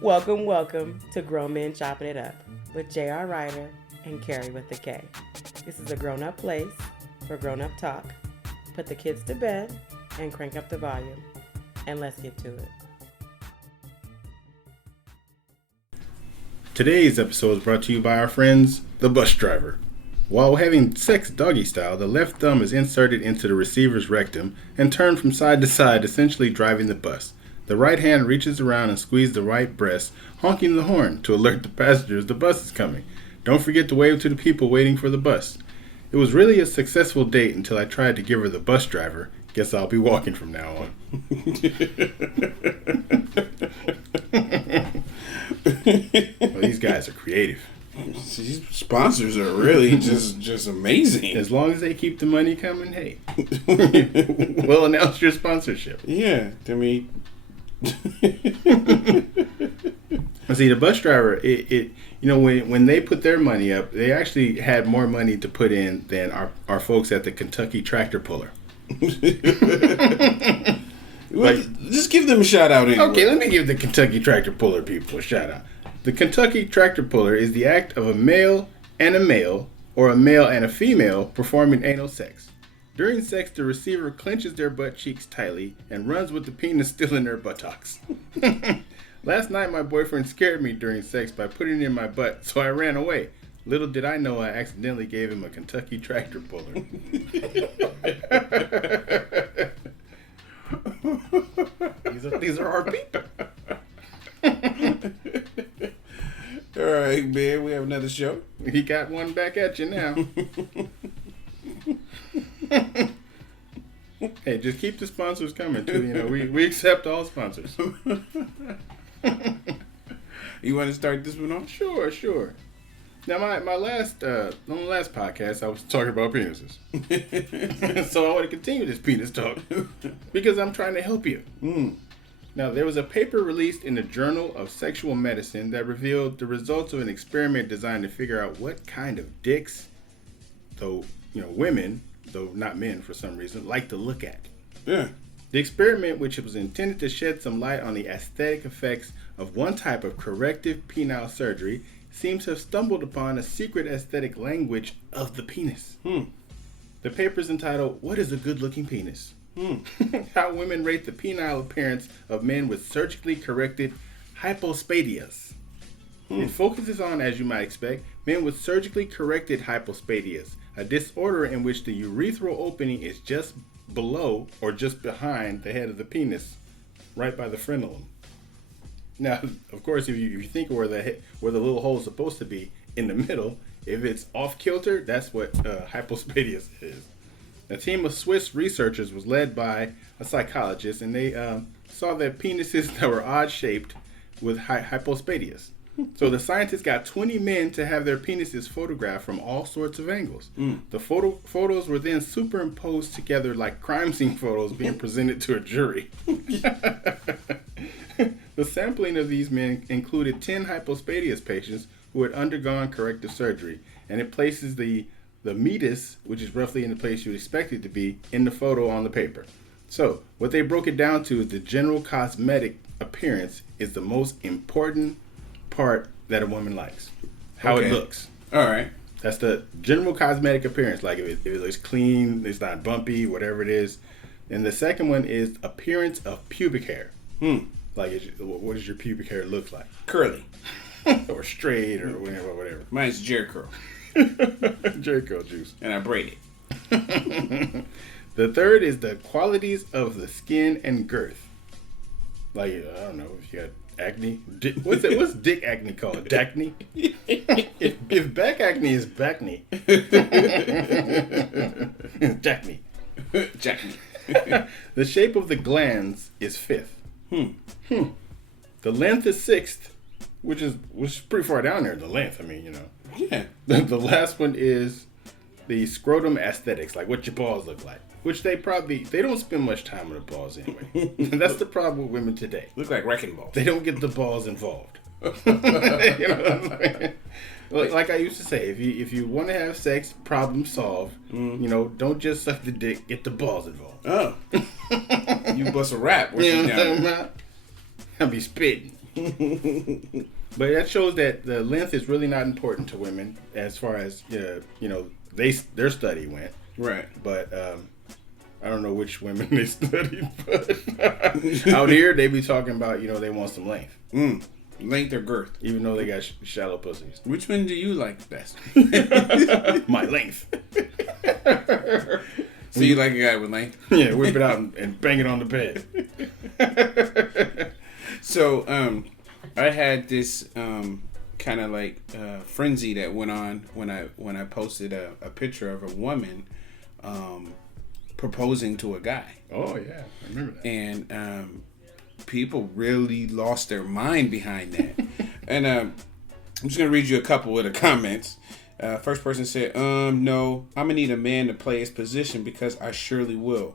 Welcome to Grown Men Chopping It Up with J.R. Ryder and Kerry with the K. This is a grown-up place for grown-up talk. Put the kids to bed and crank up the volume. And let's get to it. Today's episode is brought to you by our friends, the bus driver. While having sex doggy style, the left thumb is inserted into the receiver's rectum and turned from side to side, essentially driving the bus. The right hand reaches around and squeezes the right breast, honking the horn to alert the passengers the bus is coming. Don't forget to wave to the people waiting for the bus. It was really a successful date until I tried to give her the bus driver. Guess I'll be walking from now on. Well, these guys are creative. These sponsors are really just amazing. As long as they keep the money coming, hey, we'll announce your sponsorship. Yeah, I mean, see, the bus driver, when they put their money up, they actually had more money to put in than our folks at the Kentucky Tractor Puller. Just give them a shout out anyway. Okay, let me give the Kentucky Tractor Puller people a shout out. The Kentucky Tractor Puller is the act of a male and a male, or a male and a female, performing anal sex. During sex, the receiver clenches their butt cheeks tightly and runs with the penis still in their buttocks. Last night, my boyfriend scared me during sex by putting it in my butt, so I ran away. Little did I know I accidentally gave him a Kentucky Tractor Puller. These are our people. All right, man. We have another show. He got one back at you now. Hey, just keep the sponsors coming too. We accept all sponsors. You want to start this one off? Sure. Now, on the last podcast, I was talking about penises. So I want to continue this penis talk because I'm trying to help you. Now, there was a paper released in the Journal of Sexual Medicine that revealed the results of an experiment designed to figure out what kind of dicks, women, though not men for some reason, like to look at. Yeah. The experiment, which was intended to shed some light on the aesthetic effects of one type of corrective penile surgery, seems to have stumbled upon a secret aesthetic language of the penis. The paper is entitled, "What is a Good-Looking Penis?" How women rate the penile appearance of men with surgically corrected hypospadias. It focuses on, as you might expect, men with surgically corrected hypospadias, a disorder in which the urethral opening is just below or just behind the head of the penis, right by the frenulum. Now, of course, if you think where the little hole is supposed to be, in the middle, if it's off kilter, that's what hypospadias is. A team of Swiss researchers was led by a psychologist, and they saw that penises that were odd-shaped with hypospadias. So the scientists got 20 men to have their penises photographed from all sorts of angles. The photos were then superimposed together like crime scene photos being presented to a jury. The sampling of these men included 10 hypospadias patients who had undergone corrective surgery, and it places the meatus, which is roughly in the place you would expect it to be, in the photo on the paper. So, what they broke it down to is the general cosmetic appearance is the most important part that a woman likes. How it looks. All right. That's the general cosmetic appearance. Like if it looks clean, it's not bumpy, whatever it is. And the second one is appearance of pubic hair. Like, what does your pubic hair look like? Curly. Or straight or whatever. Mine's Jerry curl. Jerry curl juice. And I braid it. The third is the qualities of the skin and girth. Like, I don't know, if you got acne. What's dick acne called? Dacne? if back acne is backney. Dacne. The shape of the glands is fifth. The length is sixth, which is pretty far down there, the length. I mean, Yeah. The last one is the scrotum aesthetics, like what your balls look like. Which they don't spend much time on the balls anyway. That's the problem with women today. Look like wrecking balls. They don't get the balls involved. You know what I'm saying? Like I used to say, if you want to have sex, problem solved. Don't just suck the dick, get the balls involved. Oh. You bust a rap. You know what I'm talking about? I'll be spitting. But that shows that the length is really not important to women as far as their study went. Right. But I don't know which women they studied, but out here they be talking about they want some length. Length or girth. Even though they got shallow pussies. Which one do you like best? My length. So you like a guy with length? Yeah, whip it out and bang it on the bed. So, I had this kind of like frenzy that went on when I posted a picture of a woman proposing to a guy. Oh yeah, I remember that. And people really lost their mind behind that. And I'm just gonna read you a couple of the comments. First person said, no, I'm gonna need a man to play his position because I surely will.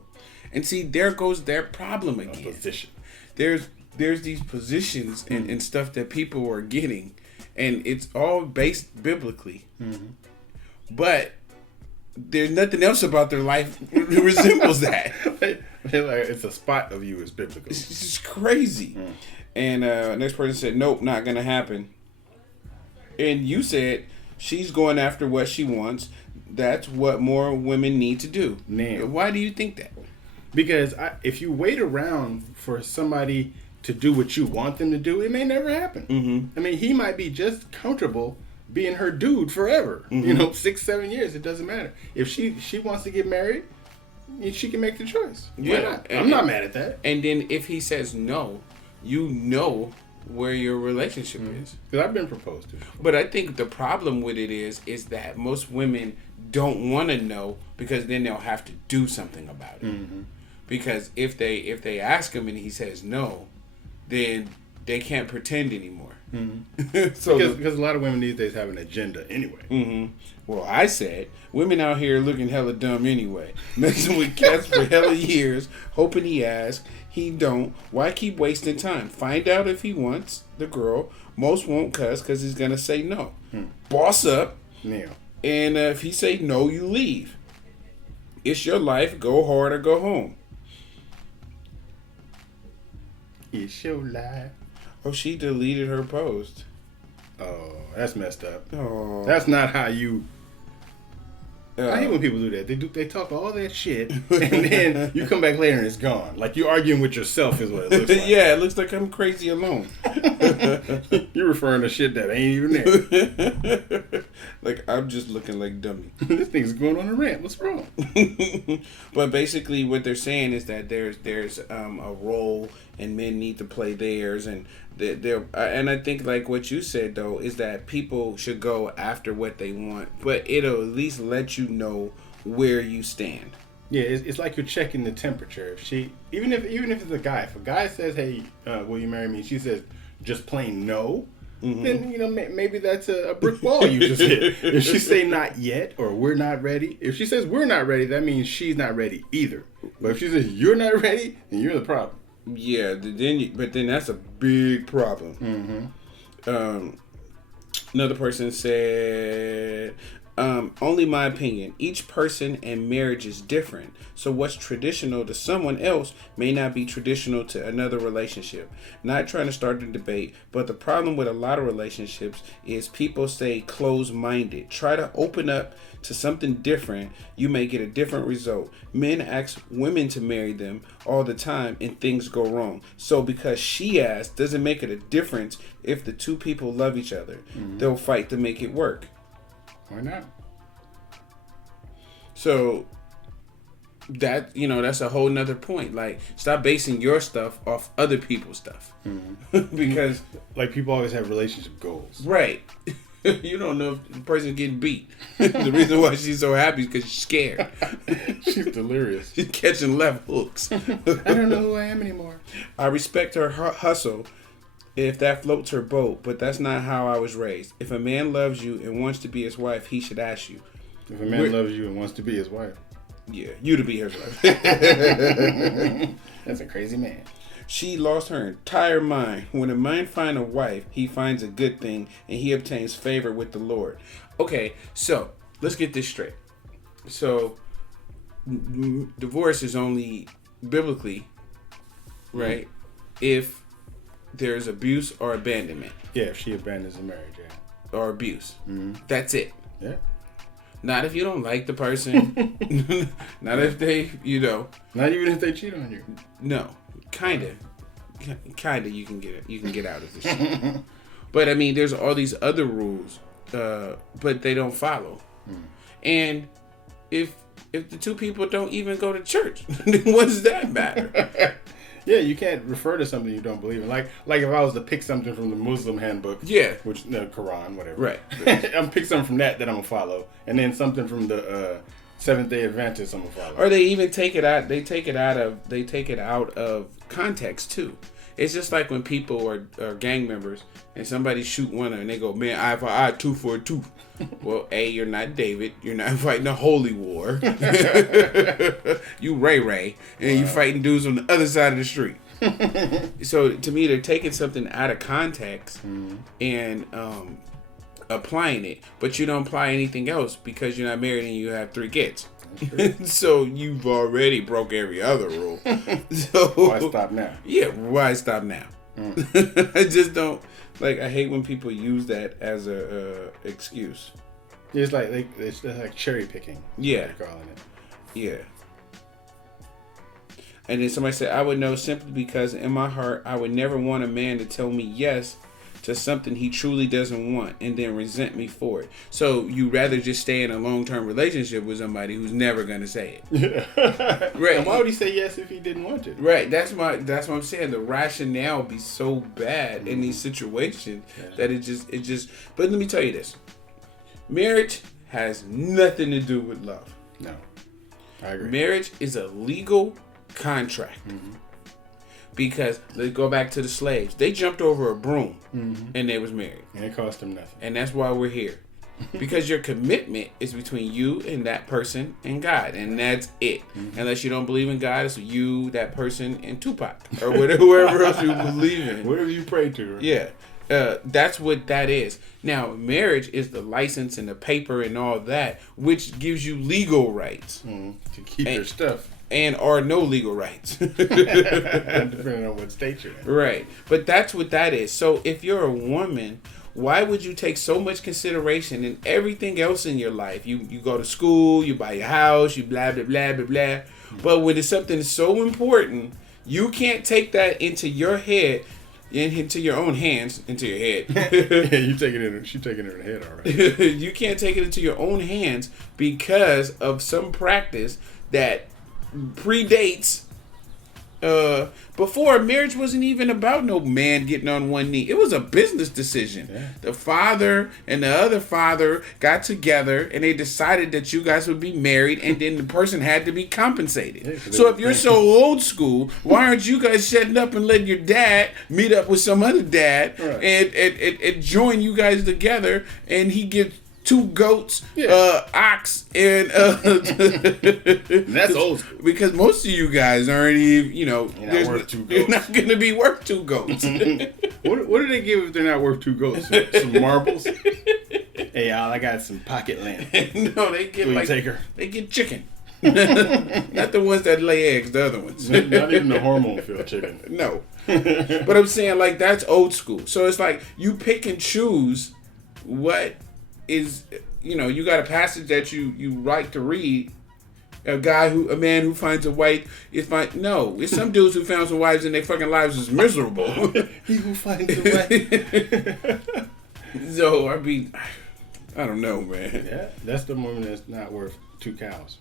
And see, there goes their problem again. Position. There's these positions and stuff that people are getting, and it's all based biblically. Mm-hmm. But there's nothing else about their life that resembles that. It's a spot of you is biblical. It's just crazy. Mm. And next person said, nope, not gonna happen. And you said she's going after what she wants. That's what more women need to do. Man. Why do you think that? Because if you wait around for somebody to do what you want them to do, it may never happen. Mm-hmm. I mean, he might be just comfortable being her dude forever. Mm-hmm. 6-7 years, it doesn't matter. If she wants to get married, she can make the choice. Yeah. Why not? I'm not mad at that. And then if he says no, you know where your relationship is. Because I've been proposed to. But I think the problem with it is that most women don't want to know because then they'll have to do something about it. Mm-hmm. Because if they ask him and he says no, then they can't pretend anymore. Mm-hmm. So because a lot of women these days have an agenda anyway. Mm-hmm. Well, I said women out here looking hella dumb anyway, messing with cats for hella years, hoping he asks. He don't. Why keep wasting time? Find out if he wants the girl. Most won't cuss because he's gonna say no. Boss up. Yeah. And if he say no, you leave. It's your life. Go hard or go home. It's your life. Oh, she deleted her post. Oh, that's messed up. Oh, that's not how you. I hate when people do that. They talk all that shit, and then you come back later and it's gone. Like you're arguing with yourself is what it looks like. Yeah, it looks like I'm crazy alone. You're referring to shit that ain't even there. Like I'm just looking like dummy. This thing's going on a rant. What's wrong? But basically, what they're saying is that there's a role, and men need to play theirs, and and I think like what you said though is that people should go after what they want, but it'll at least let you know where you stand. Yeah, it's like you're checking the temperature. If even if it's a guy, if a guy says, "Hey, will you marry me?" She says just plain no. Mm-hmm. Then maybe that's a brick wall you just hit. If she say not yet or we're not ready, if she says we're not ready, that means she's not ready either. But if she says you're not ready, then you're the problem. Yeah, but then that's a big problem. Mm-hmm. Another person said, only my opinion. Each person and marriage is different. So what's traditional to someone else may not be traditional to another relationship. Not trying to start a debate, but the problem with a lot of relationships is people stay closed-minded. Try to open up to something different, you may get a different result. Men ask women to marry them all the time and things go wrong. So because she asked doesn't make it a difference if the two people love each other. Mm-hmm. They'll fight to make it work. Why not? So that's a whole nother point. Like, stop basing your stuff off other people's stuff. Mm-hmm. Because like people always have relationship goals. Right. You don't know if the person's getting beat. The reason why she's so happy is because she's scared. She's delirious. She's catching left hooks. I don't know who I am anymore. I respect her hustle if that floats her boat, but that's not how I was raised. If a man loves you and wants to be his wife, he should ask you. If a man loves you and wants to be his wife. Yeah, you to be his wife. That's a crazy man. She lost her entire mind. When a man finds a wife, he finds a good thing, and he obtains favor with the Lord. Okay, so let's get this straight. So, divorce is only biblically, right? If there's abuse or abandonment. Yeah, if she abandons the marriage, yeah. Or abuse. That's it. Yeah. Not if you don't like the person. Not if they, Not even if they cheat on you. No. Kinda you can get it. You can get out of this shit. But I mean, there's all these other rules, but they don't follow. And if the two people don't even go to church, then what does that matter? Yeah, you can't refer to something you don't believe in. Like if I was to pick something from the Muslim handbook, which the Quran, whatever. Right. I'm pick something from that I'm gonna follow, and then something from the Seventh-day Adventist I'm gonna follow. Or they even take it out. They take it out of context too. It's just like when people are gang members and somebody shoot one and they go, man, eye for eye, tooth for a tooth. Well, A, you're not David. You're not fighting a holy war. You Ray, and you fighting dudes on the other side of the street. So to me, they're taking something out of context and applying it, but you don't apply anything else because you're not married and you have 3 kids. So you've already broke every other rule. So why stop now? Yeah, why stop now? I just don't I hate when people use that as a excuse. It's like cherry picking. Yeah, they're calling it. Yeah. And then somebody said, I would know simply because in my heart I would never want a man to tell me yes to something he truly doesn't want and then resent me for it. So you rather just stay in a long-term relationship with somebody who's never going to say it. Right. And why would he say yes if he didn't want to? Right. That's what I'm saying. The rationale be so bad in these situations that it just. But let me tell you this: marriage has nothing to do with love. No, I agree. Marriage is a legal contract. Because let's go back to the slaves. They jumped over a broom and they was married. And it cost them nothing. And that's why we're here. Because your commitment is between you and that person and God. And that's it. Unless you don't believe in God, it's you, that person, and Tupac. Or whoever else you believe in. Whatever you pray to. Right? Yeah. That's what that is. Now, marriage is the license and the paper and all that, which gives you legal rights. To keep your stuff. And or no legal rights. Depending on what state you're in. Right. But that's what that is. So if you're a woman, why would you take so much consideration in everything else in your life? You go to school, you buy your house, you blah, blah, blah, blah, blah. But when it's something so important, you can't take that into your head, into your own hands, into your head. Yeah, she's taking it in her head already. You can't take it into your own hands because of some practice that predates before marriage wasn't even about no man getting on one knee. It was a business decision. Yeah. The father and the other father got together and they decided that you guys would be married, and then the person had to be compensated. Yeah, so if you're so old school, why aren't you guys setting up and letting your dad meet up with some other dad and join you guys together, and he gets 2 goats, ox, and that's old school. Because most of you guys aren't even, you're not worth 2 goats. You're not going to be worth 2 goats. What do they give if they're not worth 2 goats? Some marbles? Hey, y'all, I got some pocket land. No, they get they get chicken. Not the ones that lay eggs, the other ones. Not even the hormone-filled chicken. No. But I'm saying, that's old school. So it's like you pick and choose what is, you got a passage that you like to read. A man who finds a wife is fine. No, it's some dudes who found some wives and their fucking lives is miserable. He who finds a wife. So I don't know, man. Yeah, that's the woman that's not worth 2 cows.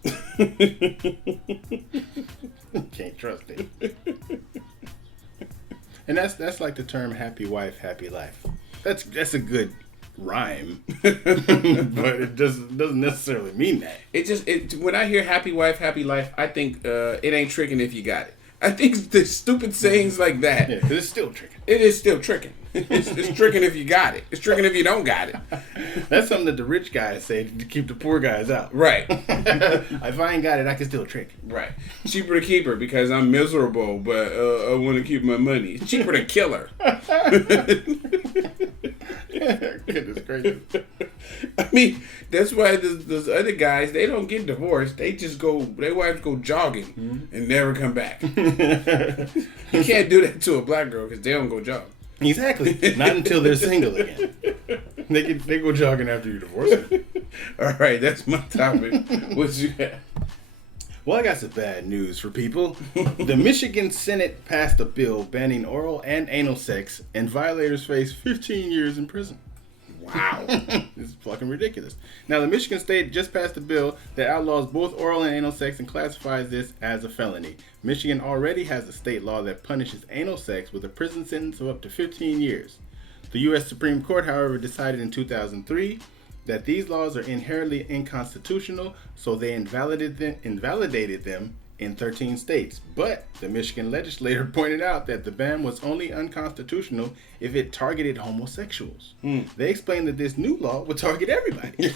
Can't trust it. And that's like the term "happy wife, happy life." That's a good rhyme, but it doesn't necessarily mean that. When I hear happy wife, happy life, I think it ain't tricking if you got it. I think the stupid sayings like that. Yeah, 'cause it's still tricking. It is still tricking. It's tricking if you got it. It's tricking if you don't got it. That's something that the rich guys say to keep the poor guys out. Right. If I ain't got it, I can still trick. Right. Cheaper to keep her because I'm miserable, but I want to keep my money. It's cheaper to kill her. Goodness gracious. I mean, that's why those other guys, they don't get divorced. They just their wives go jogging and never come back. You can't do that to a black girl because they don't go jog. Exactly. Not until they're single again. They go jogging after you divorce them. All right, that's my topic. What you got? Well, I got some bad news for people. The Michigan Senate passed a bill banning oral and anal sex, and violators face 15 years in prison. Wow. This is fucking ridiculous. Now, the Michigan state just passed a bill that outlaws both oral and anal sex and classifies this as a felony. Michigan already has a state law that punishes anal sex with a prison sentence of up to 15 years. The U.S. Supreme Court, however, decided in 2003 that these laws are inherently unconstitutional, so they invalidated them in 13 states. But the Michigan legislature pointed out that the ban was only unconstitutional if it targeted homosexuals. They explained that this new law would target everybody,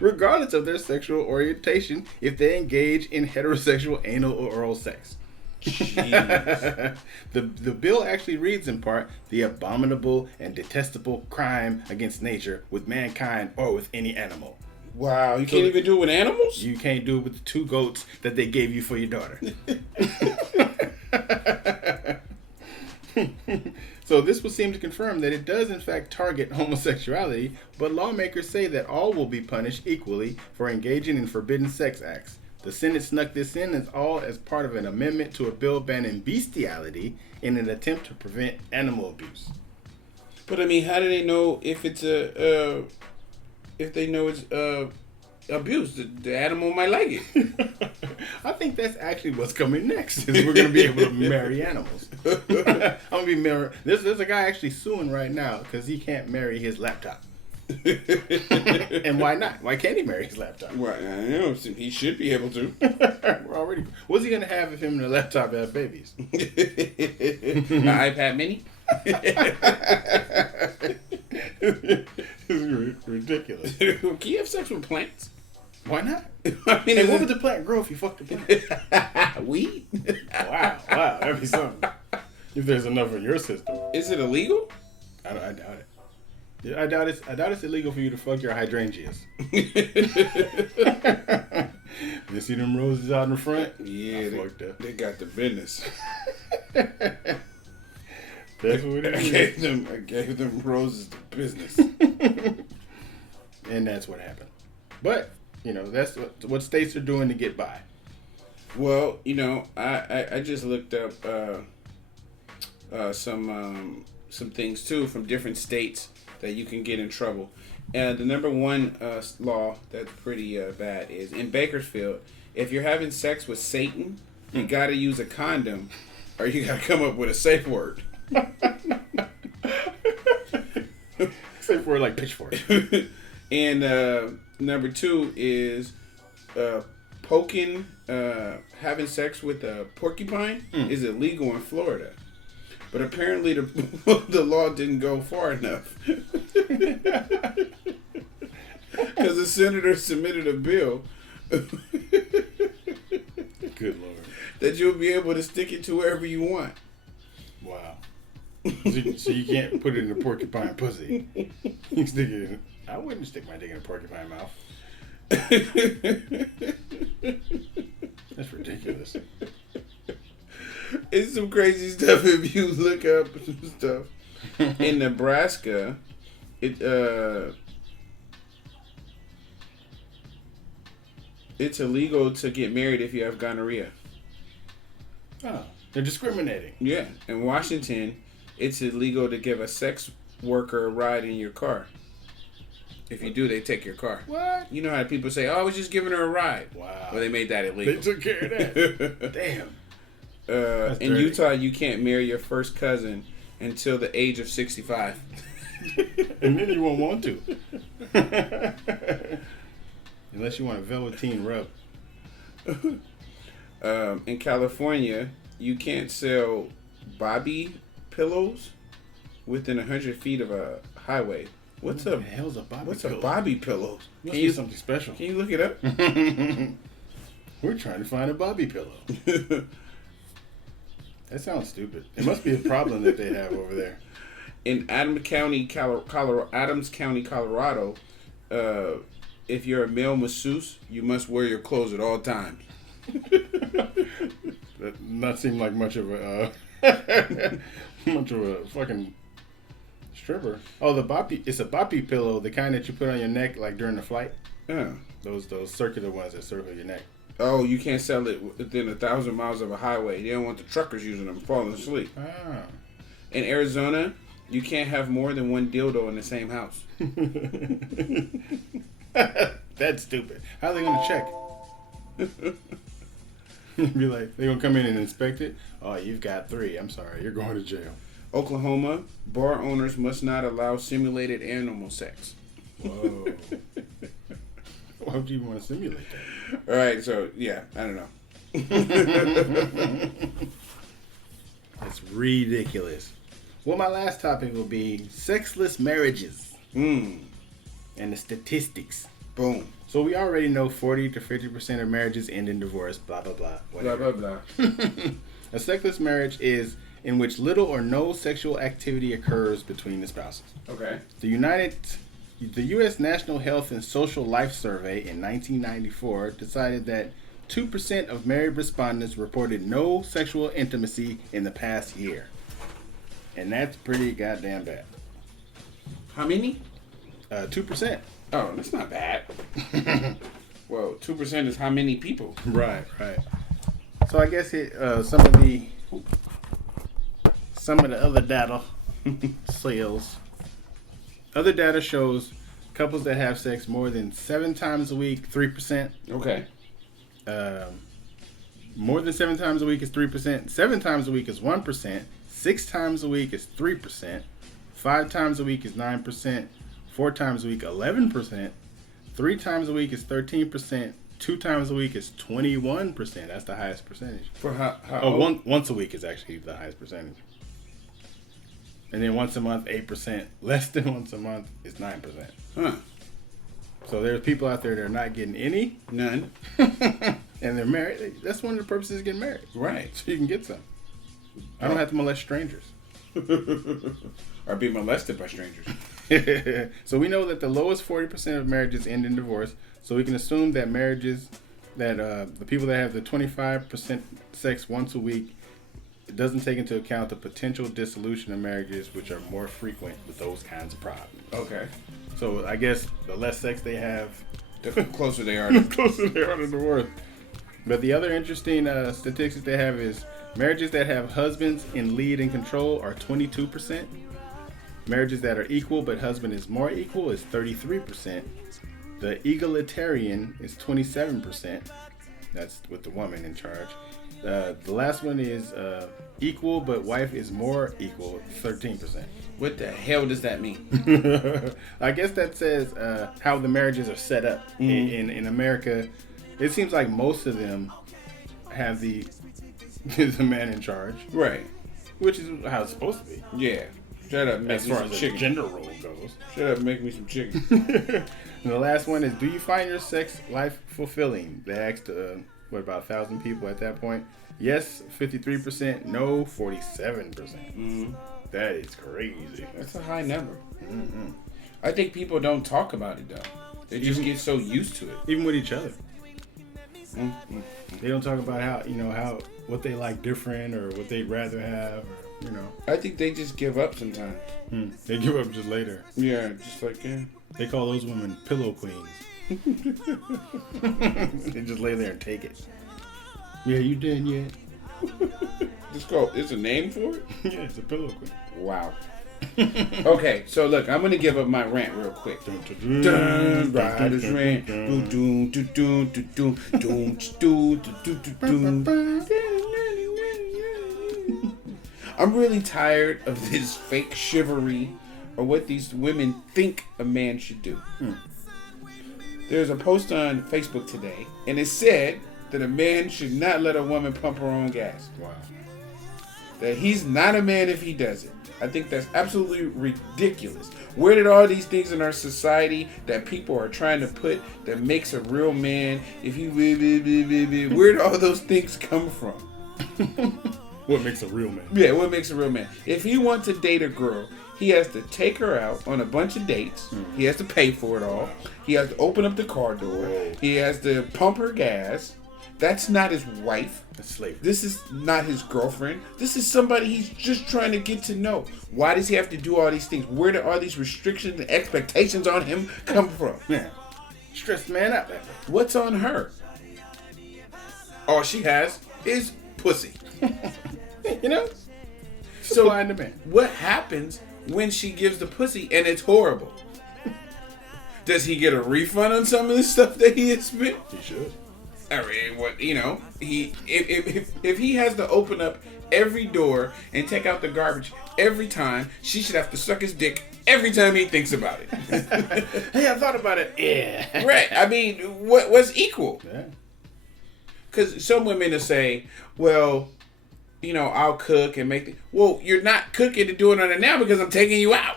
regardless of their sexual orientation, if they engage in heterosexual anal or oral sex. Jeez. The bill actually reads in part, the abominable and detestable crime against nature with mankind or with any animal. Wow, you can't even do it with animals? You can't do it with the 2 goats that they gave you for your daughter. So this would seem to confirm that it does in fact target homosexuality, but lawmakers say that all will be punished equally for engaging in forbidden sex acts. The Senate snuck this in as part of an amendment to a bill banning bestiality in an attempt to prevent animal abuse. But I mean, how do they know if it's if they know it's abuse? The animal might like it. I think that's actually what's coming next. Is we're going to be able to marry animals. I'm going to be married. There's a guy actually suing right now because he can't marry his laptop. And why not? Why can't he marry his laptop? Well, I know he should be able to. We're already. What's he gonna have if him and the laptop have babies? An iPad Mini. It's ridiculous. Can you have sex with plants? Why not? I mean, Hey, what would the plant grow if you fucked the plant? Weed? Wow, that'd be something. If there's enough in your system. Is it illegal? I doubt it. Yeah, I doubt it's illegal for you to fuck your hydrangeas. You see them roses out in the front? Yeah, they got the business. That's what it is. I gave them roses the business. And that's what happened. But, that's what states are doing to get by. Well, I just looked up some things too from different states that you can get in trouble. And the number one law that's pretty bad is in Bakersfield, if you're having sex with Satan, you got to use a condom or you got to come up with a safe word. Safe word like pitchfork. And number 2 is having sex with a porcupine is illegal in Florida. But apparently the law didn't go far enough. Because the senator submitted a bill Good Lord. that you'll be able to stick it to wherever you want. Wow. So you can't put it in a porcupine pussy. You can stick it in. I wouldn't stick my dick in a porcupine mouth. That's ridiculous. It's some crazy stuff if you look up some stuff. In Nebraska, it's illegal to get married if you have gonorrhea. Oh, they're discriminating. Yeah. In Washington, it's illegal to give a sex worker a ride in your car. If you do, they take your car. What? You know how people say, "Oh, I was just giving her a ride." Wow. Well, they made that illegal. They took care of that. Damn. In dirty. Utah, you can't marry your first cousin until the age of 65. And then you won't want to. Unless you want a velveteen rub. In California, you can't sell bobby pillows within 100 feet of a highway. What's the hell's a bobby What's pillow? a bobby pillow? Must be something special. Can you look it up? We're trying to find a bobby pillow. That sounds stupid. It must be a problem that they have over there. In Adams County, Colorado, if you're a male masseuse, you must wear your clothes at all times. That not seem like much of a Much of a fucking stripper. Oh, the boppy. It's a boppy pillow, the kind that you put on your neck like during the flight. Yeah. Those circular ones that circle your neck. Oh, you can't sell it within 1,000 miles of a highway. They don't want the truckers using them falling asleep. Ah. In Arizona, you can't have more than one dildo in the same house. That's stupid. How are they gonna check? Be like, they gonna come in and inspect it? Oh, you've got 3. I'm sorry, you're going to jail. Oklahoma, bar owners must not allow simulated animal sex. Whoa. Why would you want to simulate that? All right, so yeah, I don't know. That's ridiculous. Well, my last topic will be sexless marriages and the statistics. Boom. So we already know 40 to 50% of marriages end in divorce. Blah blah blah. Whatever. Blah blah blah. A sexless marriage is in which little or no sexual activity occurs between the spouses. Okay. The U.S. National Health and Social Life Survey in 1994 decided that 2% of married respondents reported no sexual intimacy in the past year. And that's pretty goddamn bad. How many? 2%. Oh, that's not bad. Well, 2% is how many people? Right. So I guess some of the other data sales. Other data shows couples that have sex more than 7 times a week, 3%. Okay. More than 7 times a week is 3%. 7 times a week is 1%. 6 times a week is 3%. 5 times a week is 9%. 4 times a week, 11%. 3 times a week is 13%. 2 times a week is 21%. That's the highest percentage. For how Once a week is actually the highest percentage. And then once a month, 8%. Less than once a month is 9%. Huh. So there's people out there that are not getting any. None. And they're married. That's one of the purposes of getting married. Right. So you can get some. I don't have to molest strangers. Or be molested by strangers. So we know that the lowest 40% of marriages end in divorce. So we can assume that marriages, that the people that have the 25% sex once a week, it doesn't take into account the potential dissolution of marriages, which are more frequent with those kinds of problems. Okay. So I guess the less sex they have, The closer they are. the closer they are to divorce. But the other interesting statistics they have is marriages that have husbands in lead and control are 22%. Marriages that are equal but husband is more equal is 33%. The egalitarian is 27%. That's with the woman in charge. The last one is equal but wife is more equal, 13%. What the hell does that mean? I guess that says how the marriages are set up in America. It seems like most of them have the man in charge, Right. which is how it's supposed to be. Yeah. Shut up, make As me far some as the chicken. gender role goes. Shut up, make me some chicken. And the last one is, do you find your sex life fulfilling? They asked, about 1,000 people at that point. Yes, 53%. No, 47%. That is crazy. That's a high number. I think people don't talk about it, though. They just get so used to it. Even with each other. They don't talk about what they like different or what they'd rather have, or, I think they just give up sometimes. They give up just later. Yeah, just like, yeah. They call those women pillow queens. They just lay there and take it. Yeah, you done yet? It's a name for it? Yeah, it's a pillow queen. Wow. Okay, so look, I'm gonna give up my rant real quick. Dun, Riders rant. I'm really tired of this fake chivalry or what these women think a man should do. There's a post on Facebook today, and it said that a man should not let a woman pump her own gas. Wow. That he's not a man if he does it. I think that's absolutely ridiculous. Where did all these things in our society that people are trying to put that makes a real man, if you, where did all those things come from? What makes a real man? Yeah, what makes a real man? If he wants to date a girl, he has to take her out on a bunch of dates. He has to pay for it all. He has to open up the car door. He has to pump her gas. That's not his wife. That's slavery. This is not his girlfriend. This is somebody he's just trying to get to know. Why does he have to do all these things? Where do all these restrictions and expectations on him come from? Yeah. Stress man out. What's on her? All she has is pussy. You know? So Supply and demand. what happens when she gives the pussy and it's horrible? Does he get a refund on some of the stuff that he has spent? He should. I mean, what he if he has to open up every door and take out the garbage every time, she should have to suck his dick every time he thinks about it. Hey, I thought about it. Yeah. Right. I mean, what's equal? Yeah. Because some women will say, well, I'll cook and make well, you're not cooking and doing it now because I'm taking you out.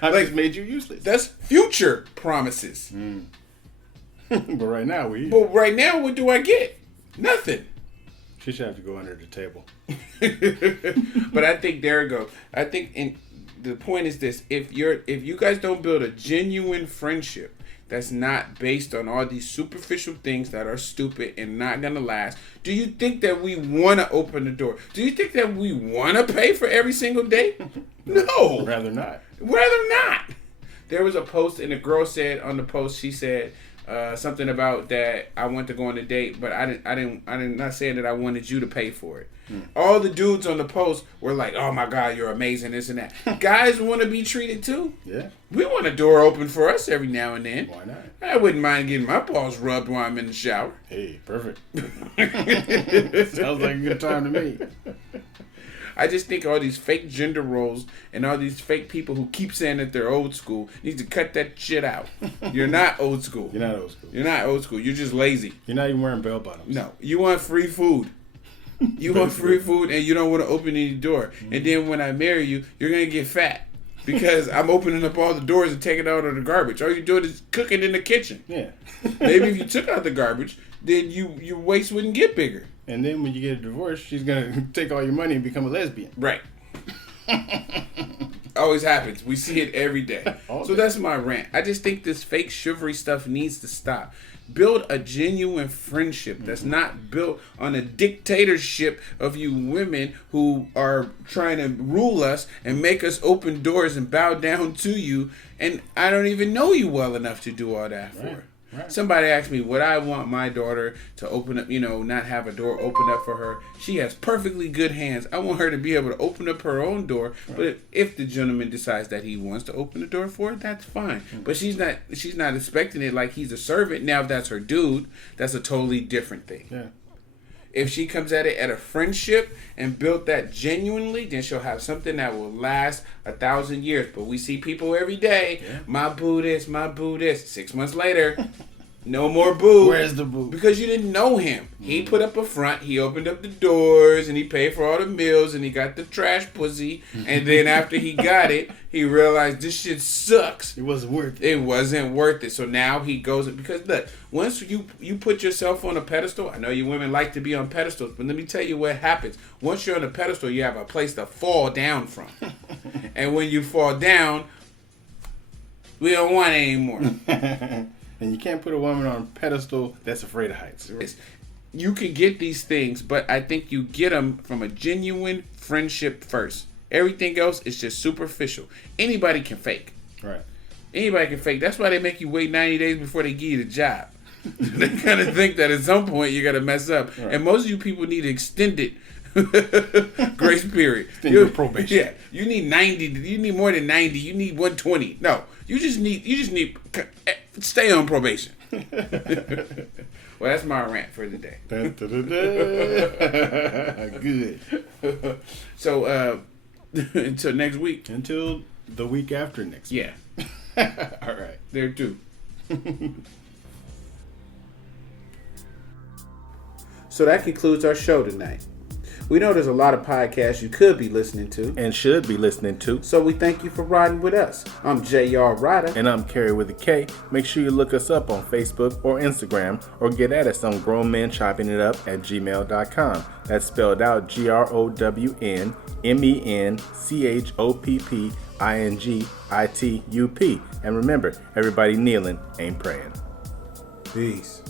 I just made you useless. That's future promises. But right now, But right now, what do I get? Nothing. She should have to go under the table. But I think there we go. I think the point is this: if you guys don't build a genuine friendship that's not based on all these superficial things that are stupid and not gonna last, do you think that we want to open the door? Do you think that we want to pay for every single date? No. Rather not. Rather not. There was a post, and the girl said on the post, she said something about that I want to go on a date, but I didn't not saying that I wanted you to pay for it. All the dudes on the post were like, "Oh my God, you're amazing," this and that. Guys want to be treated too. Yeah. We want a door open for us every now and then. Why not? I wouldn't mind getting my balls rubbed while I'm in the shower. Hey, perfect. Sounds like a good time to me. I just think all these fake gender roles and all these fake people who keep saying that they're old school need to cut that shit out. You're not old school. You're not old school. You're not old school. You're just lazy. You're not even wearing bell bottoms. No. You want free food. You want free food and you don't want to open any door. And then when I marry you, you're going to get fat. Because I'm opening up all the doors and taking out all the garbage. All you're doing is cooking in the kitchen. Yeah. Maybe if you took out the garbage, then your waist wouldn't get bigger. And then when you get a divorce, she's going to take all your money and become a lesbian. Right. Always happens. We see it every day. So that's my rant. I just think this fake chivalry stuff needs to stop. Build a genuine friendship that's not built on a dictatorship of you women who are trying to rule us and make us open doors and bow down to you. And I don't even know you well enough to do all that for. Right. Somebody asked me, would I want my daughter to open up, not have a door open up for her? She has perfectly good hands. I want her to be able to open up her own door. Right. But if the gentleman decides that he wants to open the door for her, that's fine. Mm-hmm. But she's not expecting it like he's a servant. Now, if that's her dude, that's a totally different thing. Yeah. If she comes at it at a friendship and built that genuinely, then she'll have something that will last 1,000 years. But we see people every day, my boo this, my boo this. 6 months later, no more boo. Where's the boo? Because you didn't know him. He put up a front, he opened up the doors, and he paid for all the meals, and he got the trash pussy. And then after he got it, he realized this shit sucks. It wasn't worth it. It wasn't worth it. So now he goes, because look, once you put yourself on a pedestal, I know you women like to be on pedestals, but let me tell you what happens. Once you're on a pedestal, you have a place to fall down from. And when you fall down, we don't want it anymore. And you can't put a woman on a pedestal that's afraid of heights. You can get these things, but I think you get them from a genuine friendship first. Everything else is just superficial. Anybody can fake. Right. Anybody can fake. That's why they make you wait 90 days before they give you the job. They kind of think that at some point you're going to mess up. Right. And most of you people need extended grace period. Extended probation. Yeah. You need 90. You need more than 90. You need 120. No. You just need stay on probation. Well, that's my rant for the day. Good. So, until next week. Until the week after next week. Yeah. All right. There too. So that concludes our show tonight. We know there's a lot of podcasts you could be listening to. And should be listening to. So we thank you for riding with us. I'm J.R. Rydha. And I'm Kerry with a K. Make sure you look us up on Facebook or Instagram or get at us on grownmenchoppingitup@gmail.com. That's spelled out GROWNMENCHOPPINGITUP. And remember, everybody kneeling ain't praying. Peace.